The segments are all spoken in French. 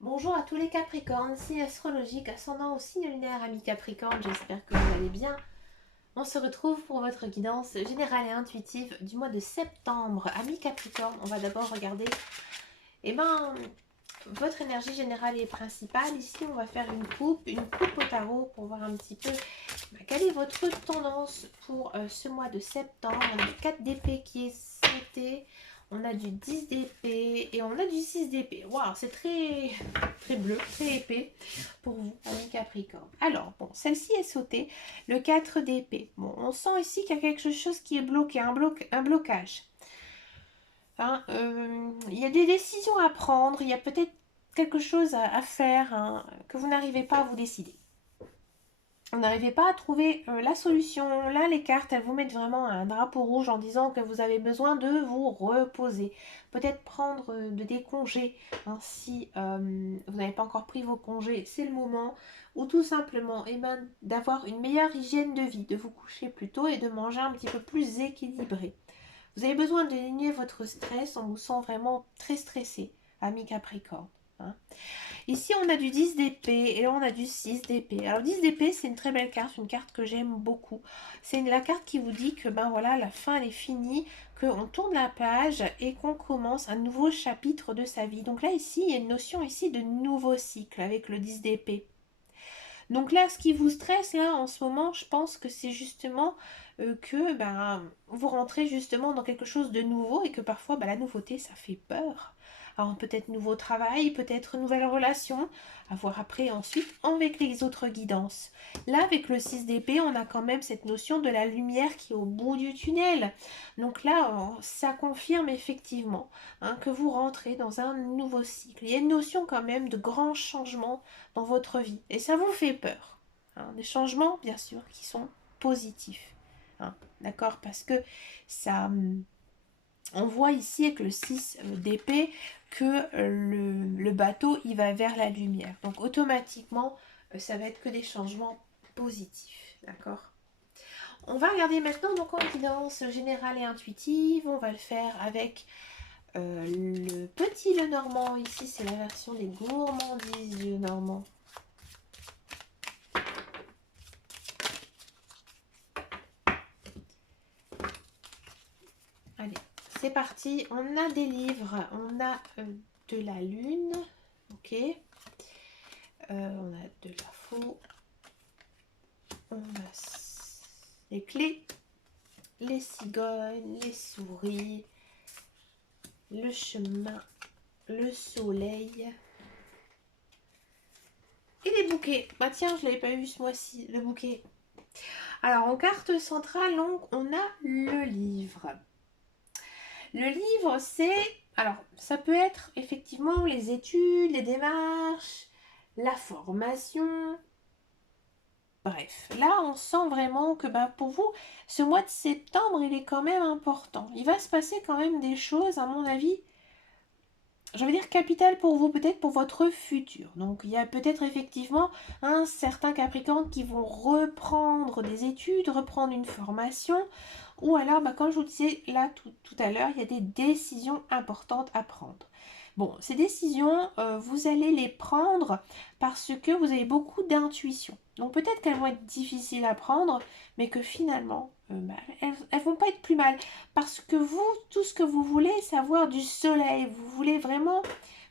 Bonjour à tous les Capricornes, signe astrologique, ascendant au signe lunaire, amis Capricorne, j'espère que vous allez bien. On se retrouve pour votre guidance générale et intuitive du mois de septembre. Amis Capricorne, on va d'abord regarder eh ben, votre énergie générale et principale. Ici, on va faire une coupe au tarot pour voir un petit peu quelle est votre tendance pour ce mois de septembre. On a 4 d'épée qui est sauté. On a du 10 d'épée et on a du 6 d'épée. Waouh, c'est très, très bleu, très épais pour vous, amis Capricorne. Alors, bon, celle-ci est sautée. Le 4 d'épée. Bon, on sent ici qu'il y a quelque chose qui est bloqué, un blocage. Hein, il y a des décisions à prendre, il y a peut-être quelque chose à faire hein, que vous n'arrivez pas à vous décider. Vous n'arrivez pas à trouver la solution. Là, les cartes, elles vous mettent vraiment un drapeau rouge en disant que vous avez besoin de vous reposer. Peut-être prendre des congés. Hein, si vous n'avez pas encore pris vos congés, c'est le moment. Ou tout simplement eh ben, d'avoir une meilleure hygiène de vie, de vous coucher plus tôt et de manger un petit peu plus équilibré. Vous avez besoin de diminuer votre stress. On vous sent vraiment très stressé, ami Capricorne. Hein. Ici, on a du 10 d'épée et là, on a du 6 d'épée. Alors, 10 d'épée, c'est une très belle carte, une carte que j'aime beaucoup. C'est la carte qui vous dit que, ben voilà, la fin, elle est finie, qu'on tourne la page et qu'on commence un nouveau chapitre de sa vie. Donc là, ici, il y a une notion ici de nouveau cycle avec le 10 d'épée. Donc là, ce qui vous stresse, là, en ce moment, je pense que c'est justement que ben, vous rentrez justement dans quelque chose de nouveau et que parfois, ben, la nouveauté, ça fait peur. Alors peut-être nouveau travail, peut-être nouvelle relation, à voir après ensuite avec les autres guidances. Là, avec le 6 d'épée, on a quand même cette notion de la lumière qui est au bout du tunnel. Donc là, ça confirme effectivement hein, que vous rentrez dans un nouveau cycle. Il y a une notion quand même de grand changement dans votre vie. Et ça vous fait peur. Hein. Des changements, bien sûr, qui sont positifs. Hein. D'accord. Parce que ça... On voit ici avec le 6 d'épée que le bateau, il va vers la lumière. Donc automatiquement, ça va être que des changements positifs. D'accord. On va regarder maintenant donc en guidance générale et intuitive. On va le faire avec le petit Lenormand. Ici, c'est la version des gourmandises Lenormand. Allez, c'est parti. On a des livres. On a de la lune. Ok. On a de la faux. On a les clés. Les cigognes. Les souris. Le chemin. Le soleil. Et les bouquets. Bah tiens, je ne l'avais pas eu ce mois-ci, le bouquet. Alors, en carte centrale, donc, on a le livre. Le livre, c'est... Alors, ça peut être effectivement les études, les démarches, la formation. Bref, là, on sent vraiment que bah, pour vous, ce mois de septembre, il est quand même important. Il va se passer quand même des choses, à mon avis, je veux dire capital pour vous, peut-être pour votre futur. Donc il y a peut-être effectivement un certain Capricorne qui vont reprendre des études, reprendre une formation, ou alors, bah, comme je vous disais là tout à l'heure, il y a des décisions importantes à prendre. Bon, ces décisions, vous allez les prendre parce que vous avez beaucoup d'intuition. Donc peut-être qu'elles vont être difficiles à prendre, mais que finalement, bah, elles vont pas être plus mal. Parce que vous, tout ce que vous voulez, c'est avoir du soleil. Vous voulez vraiment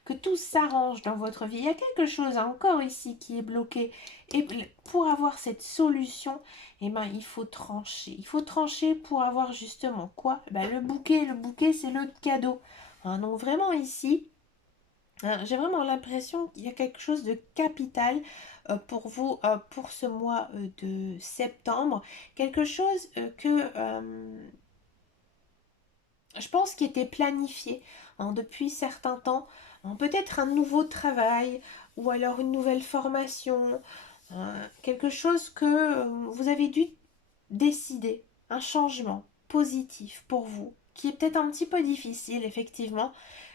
que tout s'arrange dans votre vie. Il y a quelque chose encore ici qui est bloqué. Et pour avoir cette solution, eh ben, il faut trancher. Il faut trancher pour avoir justement quoi? Ben, le bouquet. Le bouquet, c'est le cadeau. Hein, donc vraiment ici, hein, j'ai vraiment l'impression qu'il y a quelque chose de capital pour vous, pour ce mois de septembre. Quelque chose que je pense qui était planifié hein, depuis certains temps. Hein, peut-être un nouveau travail ou alors une nouvelle formation. Quelque chose que vous avez dû décider. Un changement positif pour vous qui est peut-être un petit peu difficile effectivement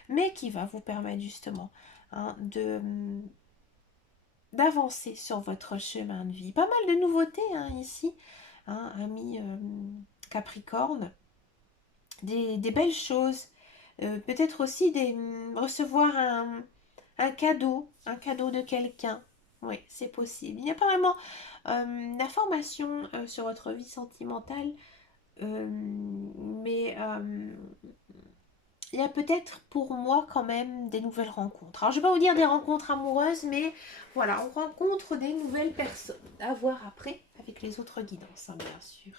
mais qui va vous permettre justement hein, d'avancer sur votre chemin de vie. Pas mal de nouveautés hein, ici, hein, ami Capricorne. Des belles choses. Peut-être aussi recevoir un un cadeau de quelqu'un. Oui, c'est possible. Il n'y a pas vraiment d'informations sur votre vie sentimentale, mais il y a peut-être pour moi quand même des nouvelles rencontres. Alors je ne vais pas vous dire des rencontres amoureuses, mais voilà, on rencontre des nouvelles personnes. À voir après avec les autres guidances, hein, bien sûr.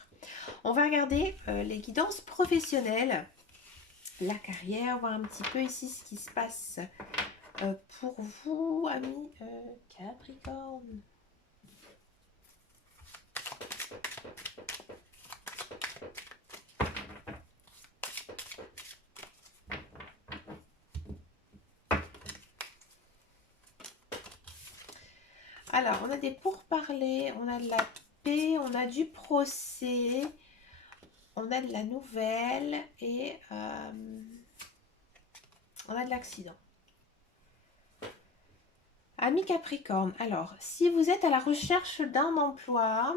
On va regarder les guidances professionnelles, la carrière, voir un petit peu ici ce qui se passe pour vous, amis Capricorne. Alors, on a des pourparlers, on a de la paix, on a du procès, on a de la nouvelle et on a de l'accident. Amis Capricorne, alors, si vous êtes à la recherche d'un emploi,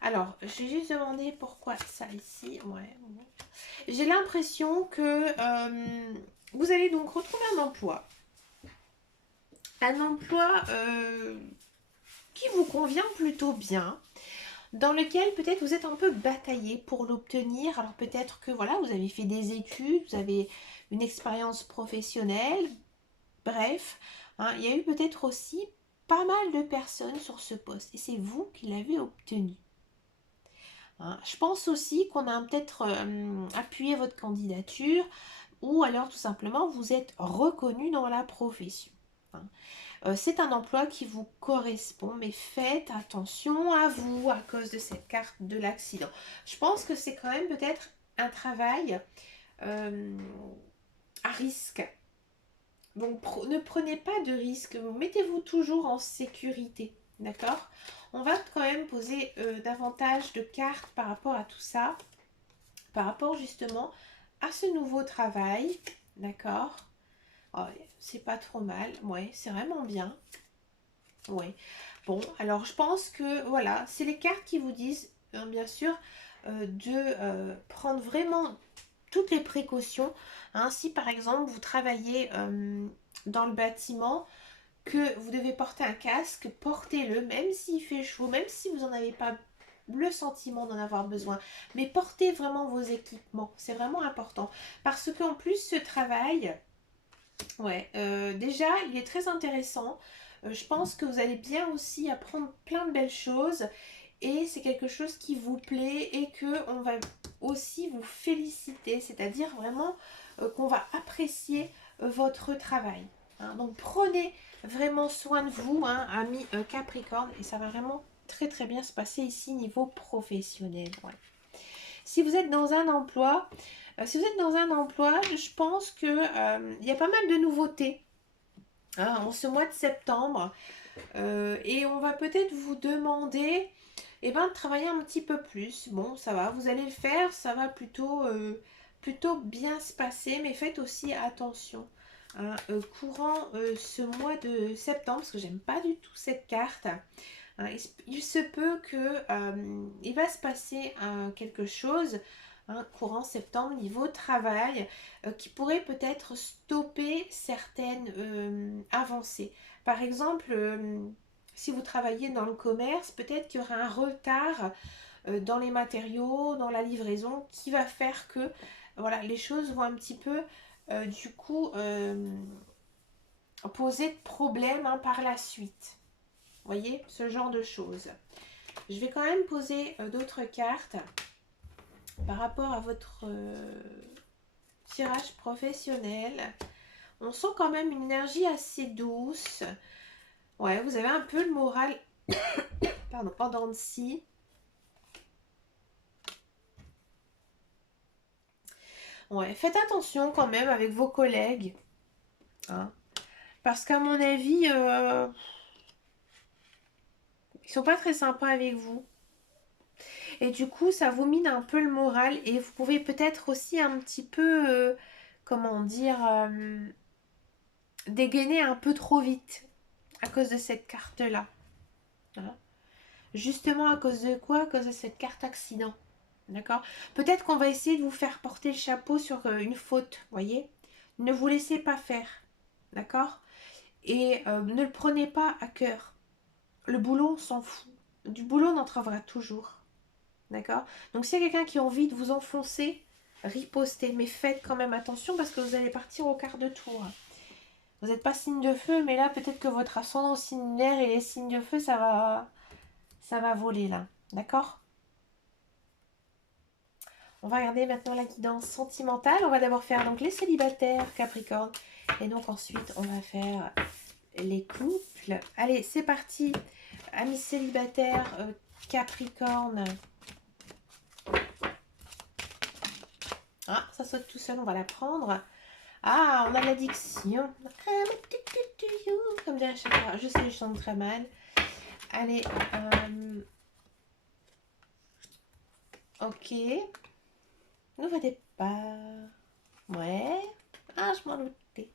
alors, j'ai juste demandé pourquoi ça ici, ouais. J'ai l'impression que vous allez donc retrouver un emploi qui vous convient plutôt bien, dans lequel peut-être vous êtes un peu bataillé pour l'obtenir. Alors peut-être que voilà, vous avez fait des études, vous avez une expérience professionnelle, bref, hein, il y a eu peut-être aussi pas mal de personnes sur ce poste et c'est vous qui l'avez obtenu. Hein, je pense aussi qu'on a peut-être appuyé votre candidature ou alors tout simplement vous êtes reconnu dans la profession. Hein. C'est un emploi qui vous correspond, mais faites attention à vous à cause de cette carte de l'accident. Je pense que c'est quand même peut-être un travail à risque. Donc ne prenez pas de risque, mettez-vous toujours en sécurité, d'accord? On va quand même poser davantage de cartes par rapport à tout ça, par rapport justement à ce nouveau travail, d'accord? Oh, c'est pas trop mal, ouais, c'est vraiment bien. Ouais. Bon, alors je pense que voilà, c'est les cartes qui vous disent, bien sûr, de prendre vraiment toutes les précautions. Hein. Si par exemple vous travaillez dans le bâtiment, que vous devez porter un casque, portez-le, même s'il fait chaud, même si vous n'en avez pas le sentiment d'en avoir besoin. Mais portez vraiment vos équipements, c'est vraiment important. Parce qu'en plus, ce travail, ouais, déjà, il est très intéressant. Je pense que vous allez bien aussi apprendre plein de belles choses et c'est quelque chose qui vous plaît et que on va aussi vous féliciter, c'est-à-dire vraiment qu'on va apprécier votre travail. Hein. Donc prenez vraiment soin de vous, hein, amis Capricorne, et ça va vraiment très très bien se passer ici niveau professionnel. Ouais. Si vous êtes dans un emploi, je pense que il y a pas mal de nouveautés hein, en ce mois de septembre. Et on va peut-être vous demander de travailler un petit peu plus. Bon, ça va, vous allez le faire, ça va plutôt bien se passer, mais faites aussi attention. Hein, courant ce mois de septembre, parce que j'aime pas du tout cette carte, hein, il se peut que il va se passer quelque chose courant septembre niveau travail qui pourrait peut-être stopper certaines avancées. Par exemple, si vous travaillez dans le commerce, peut-être qu'il y aura un retard dans les matériaux, dans la livraison, qui va faire que voilà, les choses vont un petit peu du coup poser de problèmes hein, par la suite. Vous voyez, ce genre de choses. Je vais quand même poser d'autres cartes par rapport à votre tirage professionnel. On sent quand même une énergie assez douce. Ouais, vous avez un peu le moral pardon, en dents de scie. Ouais, faites attention quand même avec vos collègues. Hein, parce qu'à mon avis, ils sont pas très sympas avec vous. Et du coup, ça vous mine un peu le moral. Et vous pouvez peut-être aussi un petit peu, comment dire, dégainer un peu trop vite à cause de cette carte-là. Hein. Justement à cause de quoi? À cause de cette carte accident. D'accord? Peut-être qu'on va essayer de vous faire porter le chapeau sur une faute, voyez? Ne vous laissez pas faire. d'accord? Et ne le prenez pas à cœur. Le boulot, on s'en fout. Du boulot, on en trouvera toujours. D'accord? Donc, s'il y a quelqu'un qui a envie de vous enfoncer, ripostez. Mais faites quand même attention parce que vous allez partir au quart de tour. Vous n'êtes pas signe de feu, mais là, peut-être que votre ascendant signe d'air et les signes de feu, ça va voler là. D'accord? On va regarder maintenant la guidance sentimentale. On va d'abord faire donc les célibataires, Capricorne. Et donc ensuite, on va faire les couples. Allez, c'est parti. Amis célibataires, Capricorne. Ah, ça saute tout seul, on va la prendre. Ah, on a l'addiction. Comme dirait chaque fois. Je sais, je chante très mal. Allez. Ok. Nouveau départ. Ouais. Ah, je m'en doutais.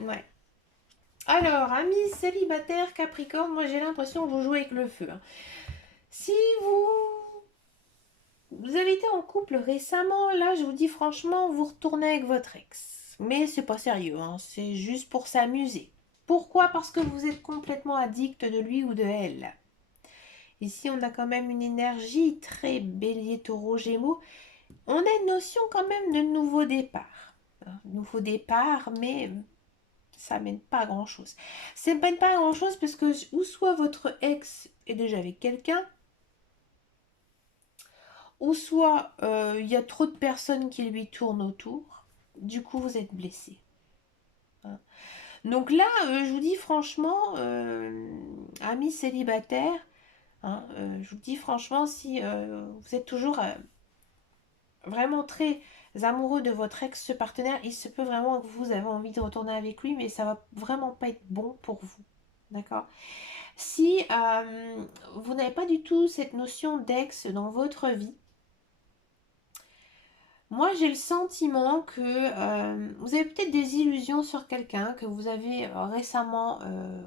Ouais. Alors, amis célibataires Capricorne, moi j'ai l'impression que vous jouez avec le feu. Hein. Si vous avez été en couple récemment, là je vous dis franchement, vous retournez avec votre ex. Mais c'est pas sérieux, hein, c'est juste pour s'amuser. Pourquoi? Parce que vous êtes complètement addict de lui ou de elle. Ici on a quand même une énergie très bélier, taureau, gémeaux. On a une notion quand même de nouveau départ. Nouveau départ, mais ça mène pas à grand chose. Ça mène pas à grand chose parce que ou soit votre ex est déjà avec quelqu'un, ou soit il y a trop de personnes qui lui tournent autour, du coup vous êtes blessé. Hein. Donc là, je vous dis franchement, amis célibataires, hein, je vous dis franchement, si vous êtes toujours vraiment très amoureux de votre ex-partenaire, il se peut vraiment que vous avez envie de retourner avec lui, mais ça va vraiment pas être bon pour vous. D'accord? Si vous n'avez pas du tout cette notion d'ex dans votre vie, moi j'ai le sentiment que vous avez peut-être des illusions sur quelqu'un que vous avez récemment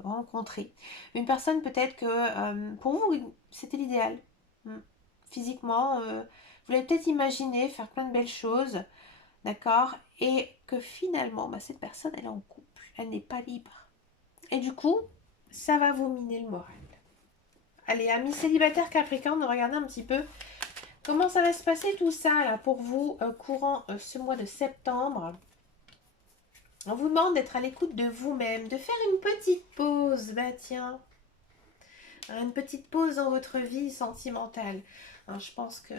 rencontré. Une personne peut-être que pour vous c'était l'idéal. Hmm. Physiquement, vous l'avez peut-être imaginé faire plein de belles choses, d'accord? Et que finalement, bah, cette personne elle est en couple, elle n'est pas libre. Et du coup, ça va vous miner le moral. Allez, amis célibataires Capricorne, regardez un petit peu comment ça va se passer tout ça là pour vous courant ce mois de septembre. On vous demande d'être à l'écoute de vous-même, de faire une petite pause. Bah tiens, une petite pause dans votre vie sentimentale. Alors, je pense que...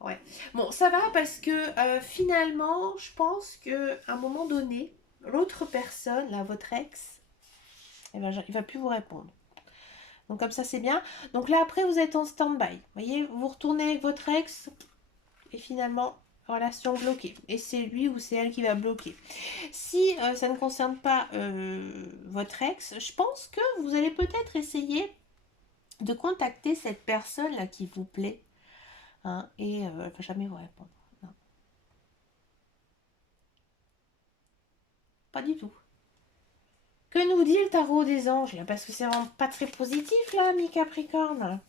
ouais. Bon, ça va parce que finalement, je pense qu'à un moment donné, l'autre personne, là, votre ex, eh ben, il va plus vous répondre. Donc comme ça, c'est bien. Donc là, après, vous êtes en stand-by. Vous voyez, vous retournez avec votre ex et finalement, relation bloquée. Et c'est lui ou c'est elle qui va bloquer. Si ça ne concerne pas votre ex, je pense que vous allez peut-être essayer de contacter cette personne-là qui vous plaît. Hein, et elle ne va jamais vous répondre. Non, pas du tout. Que nous dit le tarot des anges là? Parce que c'est vraiment pas très positif là, mi Capricorne.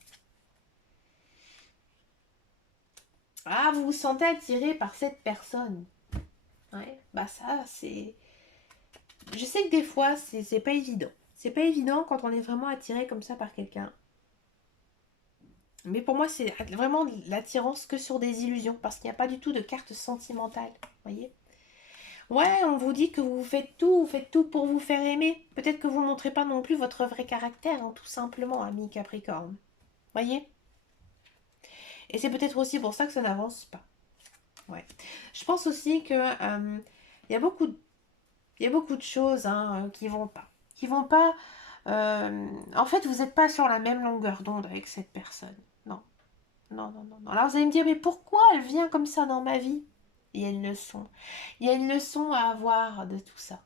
Ah, vous vous sentez attiré par cette personne. Ouais, bah ça, c'est... Je sais que des fois, c'est pas évident. C'est pas évident quand on est vraiment attiré comme ça par quelqu'un. Mais pour moi, c'est vraiment de l'attirance que sur des illusions. Parce qu'il n'y a pas du tout de carte sentimentale. Voyez? Ouais, on vous dit que vous faites tout pour vous faire aimer. Peut-être que vous ne montrez pas non plus votre vrai caractère, hein, tout simplement, ami Capricorne. Voyez? Et c'est peut-être aussi pour ça que ça n'avance pas. Ouais. Je pense aussi que il y a beaucoup de choses hein, qui vont pas. Qui vont pas. En fait, vous n'êtes pas sur la même longueur d'onde avec cette personne. Non. Non, non, non, non. Alors vous allez me dire, mais pourquoi elle vient comme ça dans ma vie? Il y a une leçon. Il y a une leçon à avoir de tout ça.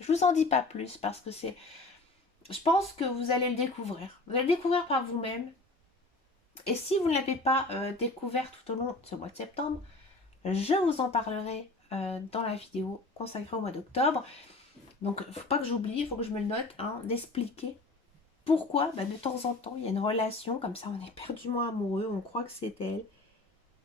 Je vous en dis pas plus parce que c'est... Je pense que vous allez le découvrir. Vous allez le découvrir par vous-même. Et si vous ne l'avez pas découvert tout au long de ce mois de septembre, je vous en parlerai dans la vidéo consacrée au mois d'octobre. Donc, il ne faut pas que j'oublie, il faut que je me le note, hein, d'expliquer Pourquoi? Bah, de temps en temps, il y a une relation, comme ça, on est perdument amoureux, on croit que c'est elle.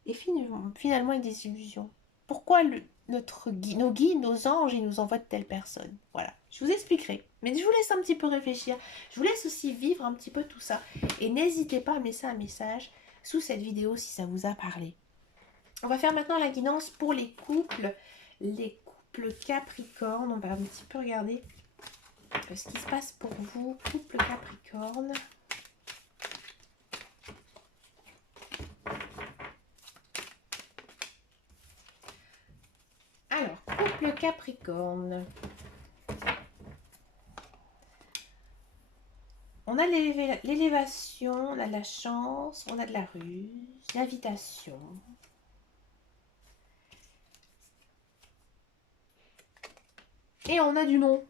Et finalement, une désillusion. Pourquoi nos guides, nos anges, ils nous envoient de telles personnes? Voilà, je vous expliquerai. Mais je vous laisse un petit peu réfléchir. Je vous laisse aussi vivre un petit peu tout ça. Et n'hésitez pas à me laisser un message sous cette vidéo si ça vous a parlé. On va faire maintenant la guidance pour les couples. Les couples Capricorne. On va un petit peu regarder ce qui se passe pour vous, couple Capricorne. Alors, couple Capricorne. On a l'élévation, on a de la chance, on a de la ruse, l'invitation. Et on a du non.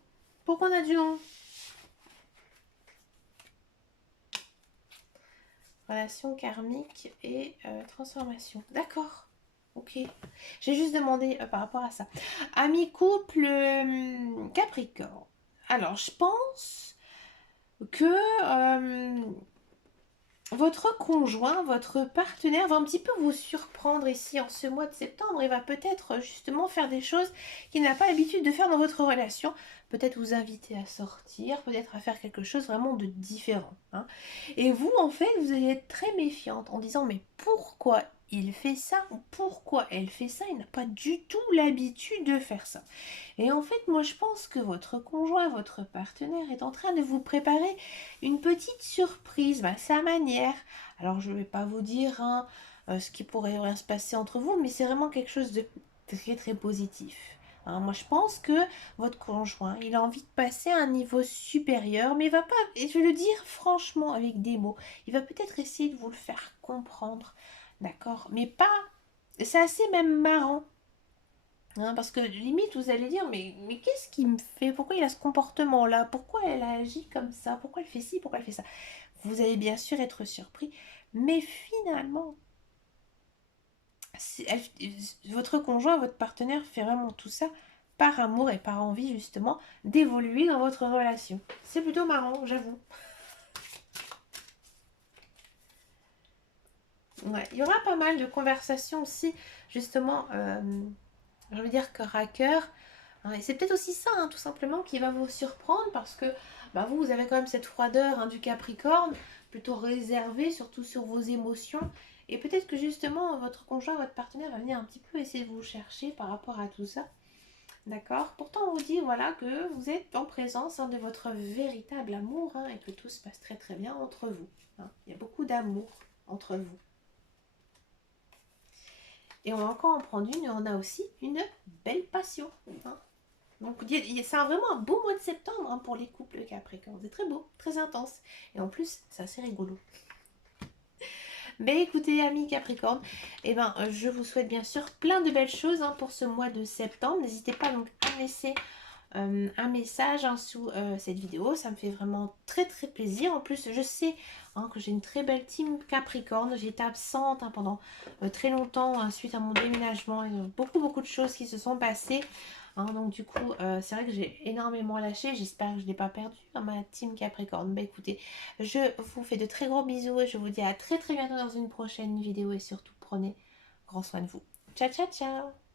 Pourquoi on a du non? Relation karmique et transformation. D'accord. Ok. J'ai juste demandé par rapport à ça. Ami couple Capricorne. Alors, je pense que votre conjoint, votre partenaire va un petit peu vous surprendre ici en ce mois de septembre et va peut-être justement faire des choses qu'il n'a pas l'habitude de faire dans votre relation. Peut-être vous inviter à sortir, peut-être à faire quelque chose vraiment de différent. Hein. Et vous, en fait, vous allez être très méfiante en disant mais pourquoi il fait ça ou pourquoi elle fait ça? Il n'a pas du tout l'habitude de faire ça. Et en fait, moi, je pense que votre conjoint, votre partenaire est en train de vous préparer une petite surprise, à sa manière. Alors, je ne vais pas vous dire hein, ce qui pourrait se passer entre vous, mais c'est vraiment quelque chose de très, très positif. Hein, moi, je pense que votre conjoint, il a envie de passer à un niveau supérieur, mais il va pas, et je vais le dire franchement avec des mots, il va peut-être essayer de vous le faire comprendre, d'accord? Mais pas, c'est assez même marrant. Hein, parce que limite, vous allez dire, mais qu'est-ce qui me fait? Pourquoi il a ce comportement-là? Pourquoi elle agit comme ça? Pourquoi elle fait ci? Pourquoi elle fait ça? Vous allez bien sûr être surpris, mais finalement, votre conjoint, votre partenaire fait vraiment tout ça par amour et par envie justement d'évoluer dans votre relation. C'est plutôt marrant, j'avoue. Ouais, il y aura pas mal de conversations aussi, justement, je veux dire cœur à cœur. Hein, et c'est peut-être aussi ça, hein, tout simplement, qui va vous surprendre parce que bah, vous avez quand même cette froideur hein, du Capricorne, plutôt réservée, surtout sur vos émotions. Et peut-être que justement, votre conjoint, votre partenaire va venir un petit peu essayer de vous chercher par rapport à tout ça. D'accord? Pourtant, on vous dit voilà, que vous êtes en présence hein, de votre véritable amour hein, et que tout se passe très très bien entre vous. Hein. Il y a beaucoup d'amour entre vous. Et on va encore en prendre une et on a aussi une belle passion. Hein. Donc c'est vraiment un beau mois de septembre hein, pour les couples Capricorne. C'est très beau, très intense. Et en plus, c'est assez rigolo. Mais écoutez, amis Capricorne, je vous souhaite bien sûr plein de belles choses hein, pour ce mois de septembre. N'hésitez pas donc à me laisser un message hein, sous cette vidéo. Ça me fait vraiment très très plaisir. En plus, je sais hein, que j'ai une très belle team Capricorne. J'étais absente hein, pendant très longtemps hein, suite à mon déménagement. Il y a beaucoup de choses qui se sont passées. Hein, donc du coup, c'est vrai que j'ai énormément lâché. J'espère que je ne l'ai pas perdu dans ma team Capricorne. Bah écoutez, je vous fais de très gros bisous et je vous dis à très très bientôt dans une prochaine vidéo. Et surtout, prenez grand soin de vous. Ciao, ciao, ciao!